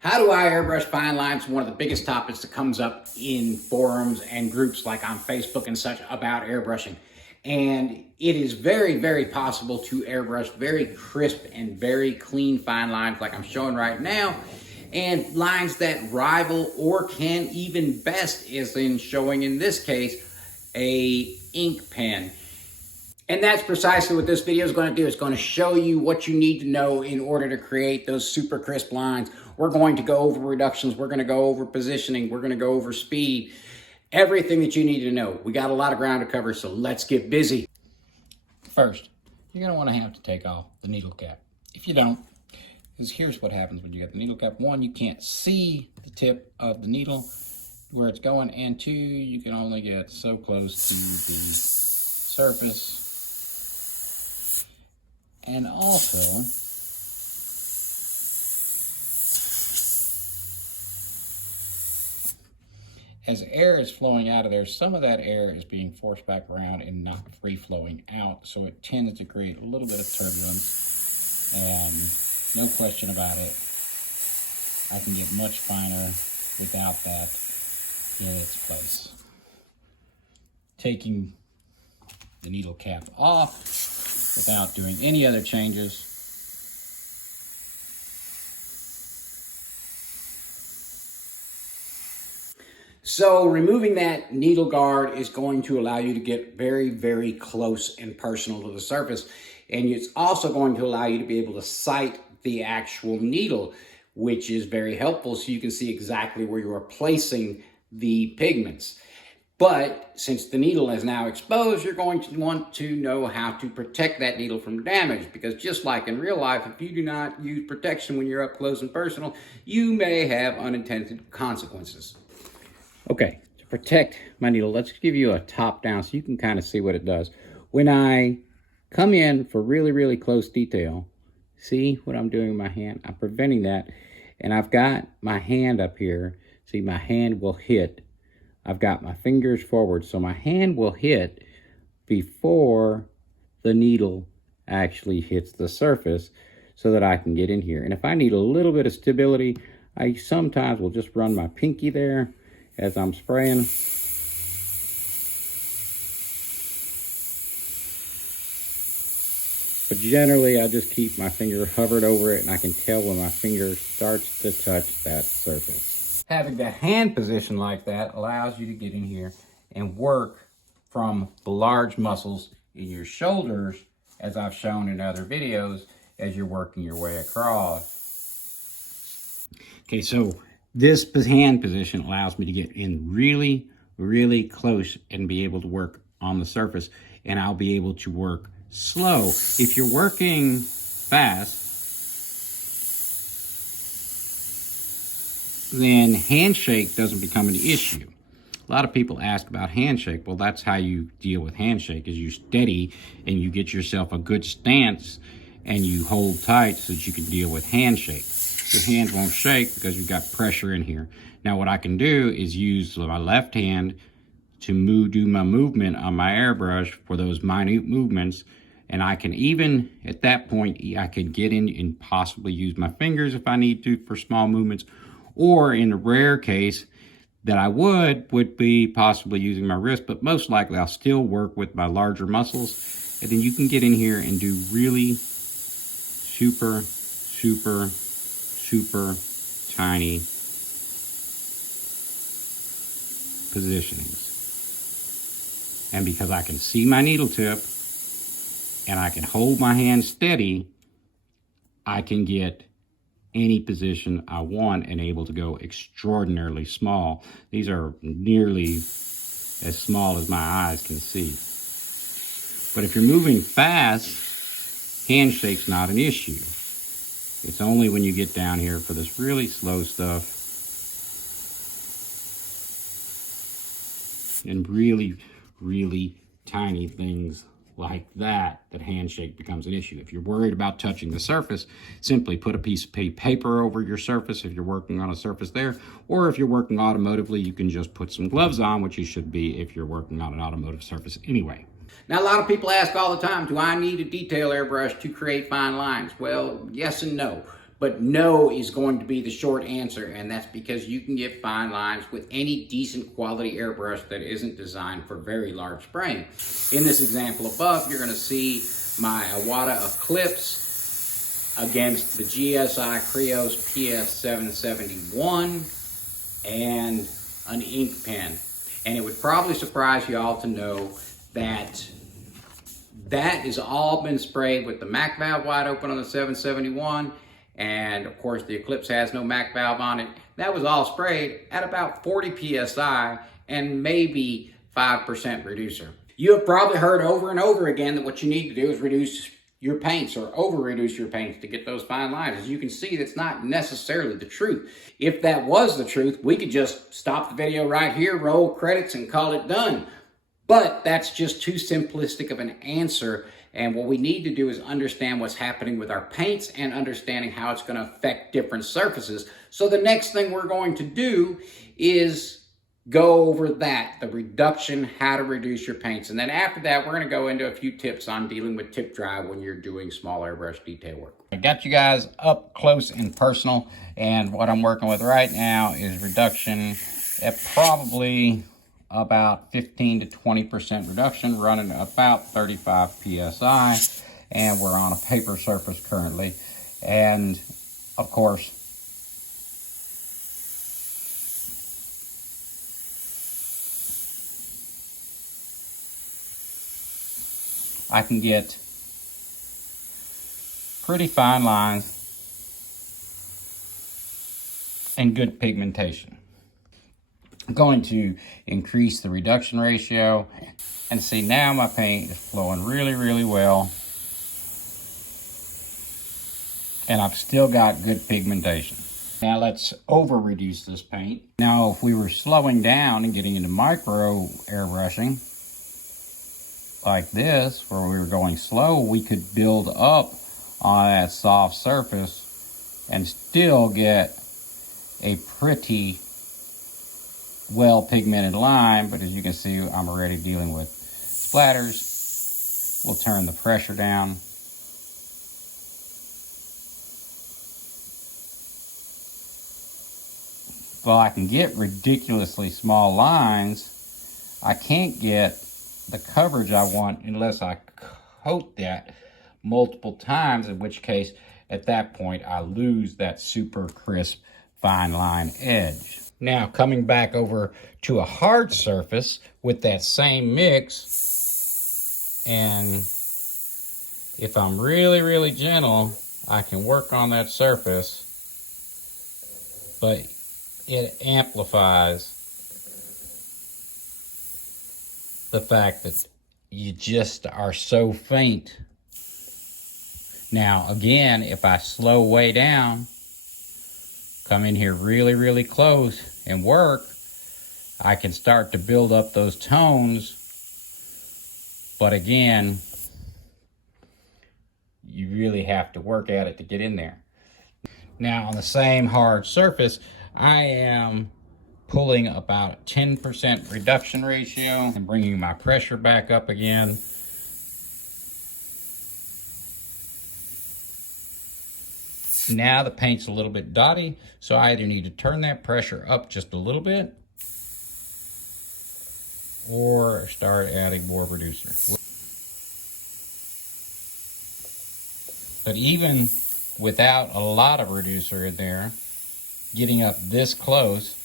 How do I airbrush fine lines? One of the biggest topics that comes up in forums and groups like on Facebook and such about airbrushing. And it is very, very possible to airbrush very crisp and very clean fine lines like I'm showing right now. And lines that rival or can even best, as in showing in this case, a ink pen. And that's precisely what this video is going to do. It's going to show you what you need to know in order to create those super crisp lines. We're going to go over reductions. We're going to go over positioning. We're going to go over speed. Everything that you need to know. We got a lot of ground to cover, so let's get busy. First, you're going to have to take off the needle cap. If you don't, because here's what happens when you get the needle cap. One, you can't see the tip of the needle where it's going, and two, you can only get so close to the surface. And also, as air is flowing out of there, some of that air is being forced back around and not free flowing out. So it tends to create a little bit of turbulence. And no question about it, I can get much finer without that in its place. Taking the needle cap off without doing any other changes. So removing that needle guard is going to allow you to get very, very close and personal to the surface. And it's also going to allow you to be able to sight the actual needle, which is very helpful so you can see exactly where you are placing the pigments. But since the needle is now exposed, you're going to want to know how to protect that needle from damage, because just like in real life, if you do not use protection when you're up close and personal, you may have unintended consequences. Okay, to protect my needle, let's give you a top down so you can kind of see what it does. When I come in for really, really close detail, see what I'm doing with my hand? I'm preventing that, and I've got my hand up here. See, my hand will hit. I've got my fingers forward, so my hand will hit before the needle actually hits the surface so that I can get in here. And if I need a little bit of stability, I sometimes will just run my pinky there as I'm spraying. But generally, I just keep my finger hovered over it, and I can tell when my finger starts to touch that surface. Having the hand position like that allows you to get in here and work from the large muscles in your shoulders, as I've shown in other videos, as you're working your way across. Okay, so this hand position allows me to get in really, really close and be able to work on the surface, and I'll be able to work slow. If you're working fast, then Handshake doesn't become an issue. A lot of people ask about Handshake. Well, that's how you deal with Handshake, is you steady and you get yourself a good stance and you hold tight so that you can deal with Handshake. Your hand won't shake because you've got pressure in here. Now what I can do is use my left hand to do my movement on my airbrush for those minute movements. And I can even, at that point, I could get in and possibly use my fingers if I need to for small movements. Or in a rare case that I would be possibly using my wrist, but most likely I'll still work with my larger muscles. And then you can get in here and do really super, super, super tiny positionings. And because I can see my needle tip and I can hold my hand steady, I can get any position I want and able to go extraordinarily small. These are nearly as small as my eyes can see. But if you're moving fast, Handshake's not an issue. It's only when you get down here for this really slow stuff and really, really tiny things like that Handshake becomes an issue. If you're worried about touching the surface, simply put a piece of paper over your surface if you're working on a surface there, or if you're working automotively, you can just put some gloves on, which you should be if you're working on an automotive surface anyway. Now, a lot of people ask all the time, do I need a detail airbrush to create fine lines? Well, yes and no. but no is going to be the short answer, and that's because you can get fine lines with any decent quality airbrush that isn't designed for very large spraying. In this example above, you're going to see my Iwata Eclipse against the GSI Krios PS771 and an ink pen. And it would probably surprise you all to know that that has all been sprayed with the MAC valve wide open on the 771, and of course the Eclipse has no MAC valve on it. That was all sprayed at about 40 psi and maybe 5% reducer. You have probably heard over and over again that what you need to do is reduce your paints or over-reduce your paints to get those fine lines. As you can see, that's not necessarily the truth. If that was the truth, we could just stop the video right here, roll credits, and call it done. But that's just too simplistic of an answer, and what we need to do is understand what's happening with our paints and understanding how it's going to affect different surfaces. So the next thing we're going to do is go over that, the reduction, how to reduce your paints. And then after that, we're going to go into a few tips on dealing with tip dry when you're doing small airbrush detail work. I got you guys up close and personal, and what I'm working with right now is reduction at probably about 15 to 20% reduction, running about 35 psi, and we're on a paper surface currently. And of course, I can get pretty fine lines and good pigmentation. I'm going to increase the reduction ratio, and see now my paint is flowing really, really well, and I've still got good pigmentation. Now let's over reduce this paint. Now if we were slowing down and getting into micro airbrushing like this, where we were going slow, we could build up on that soft surface and still get a pretty well pigmented line. But as you can see, I'm already dealing with splatters. We'll turn the pressure down. While I can get ridiculously small lines, I can't get the coverage I want unless I coat that multiple times, in which case at that point I lose that super crisp fine line edge. Now coming back over to a hard surface with that same mix, and if I'm really, really gentle, I can work on that surface, but it amplifies the fact that you just are so faint. Now again, if I slow way down, come in here really, really close and work, I can start to build up those tones. But again, you really have to work at it to get in there. Now on the same hard surface, I am pulling about a 10% reduction ratio and bringing my pressure back up again. Now the paint's a little bit dotty, so I either need to turn that pressure up just a little bit or start adding more reducer. But even without a lot of reducer in there, getting up this close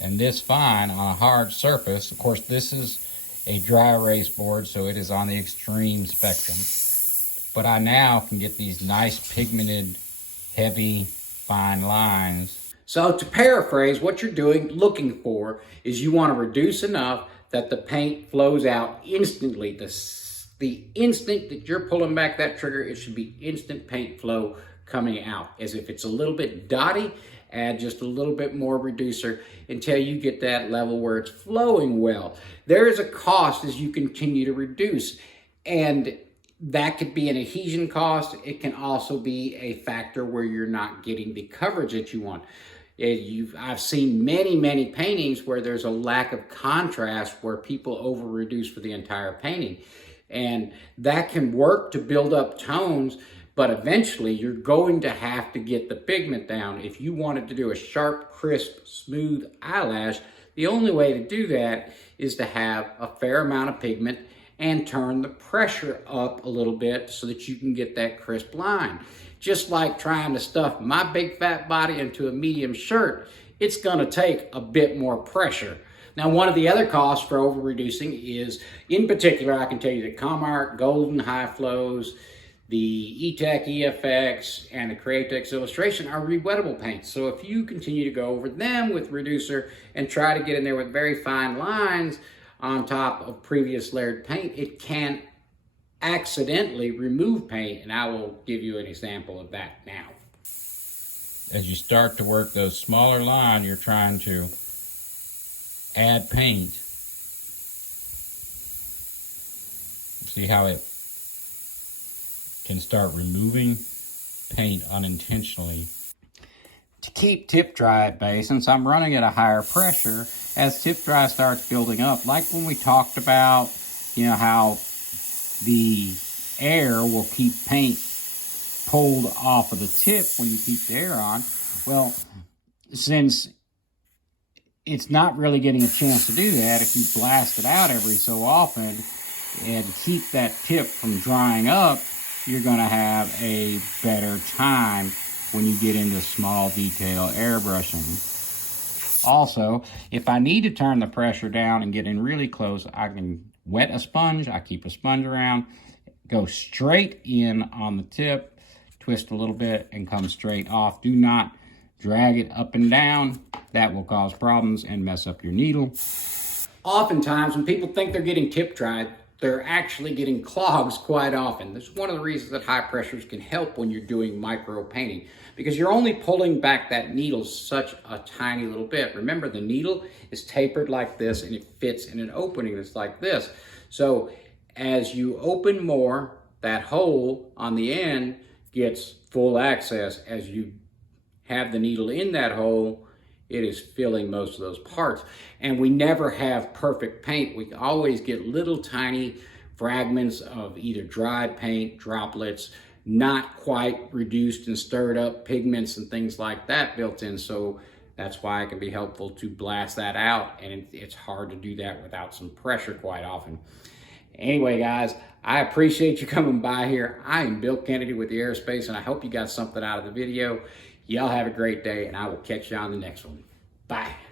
and this fine on a hard surface, of course this is a dry erase board, so it is on the extreme spectrum, but I now can get these nice pigmented, heavy, fine lines. So to paraphrase, what you're looking for is you want to reduce enough that the paint flows out instantly. The instant that you're pulling back that trigger, it should be instant paint flow coming out. As if it's a little bit dotty, add just a little bit more reducer until you get that level where it's flowing well. There is a cost as you continue to reduce, and that could be an adhesion cost. It can also be a factor where you're not getting the coverage that you want. I've seen many paintings where there's a lack of contrast, where people over-reduce for the entire painting. And that can work to build up tones, but eventually you're going to have to get the pigment down. If you wanted to do a sharp, crisp, smooth eyelash, the only way to do that is to have a fair amount of pigment and turn the pressure up a little bit so that you can get that crisp line. Just like trying to stuff my big fat body into a medium shirt, it's gonna take a bit more pressure. Now, one of the other costs for over reducing is, in particular, I can tell you that Comart Golden High Flows, the E-Tech EFX, and the Createx Illustration are rewettable paints. So if you continue to go over them with reducer and try to get in there with very fine lines on top of previous layered paint, it can accidentally remove paint, and I will give you an example of that now. As you start to work those smaller lines, you're trying to add paint. See how it can start removing paint unintentionally. To keep tip dry at bay, since I'm running at a higher pressure, as tip dry starts building up, like when we talked about, you know, how the air will keep paint pulled off of the tip when you keep the air on. Well, since it's not really getting a chance to do that, if you blast it out every so often and keep that tip from drying up, you're going to have a better time when you get into small detail airbrushing. Also, if I need to turn the pressure down and get in really close, I can wet a sponge. I keep a sponge around, go straight in on the tip, twist a little bit, and come straight off. Do not drag it up and down. That will cause problems and mess up your needle. Oftentimes, when people think they're getting tip dried, they're actually getting clogs quite often. This is one of the reasons that high pressures can help when you're doing micro painting, because you're only pulling back that needle such a tiny little bit. Remember, the needle is tapered like this and it fits in an opening that's like this. So as you open more, that hole on the end gets full access. As you have the needle in that hole, it is filling most of those parts. And we never have perfect paint. We always get little tiny fragments of either dried paint, droplets, not quite reduced and stirred up pigments and things like that built in. So that's why it can be helpful to blast that out. And it's hard to do that without some pressure quite often. Anyway, guys, I appreciate you coming by here. I am Bill Kennedy with the Airspace, and I hope you got something out of the video. Y'all have a great day, and I will catch you on the next one. Bye.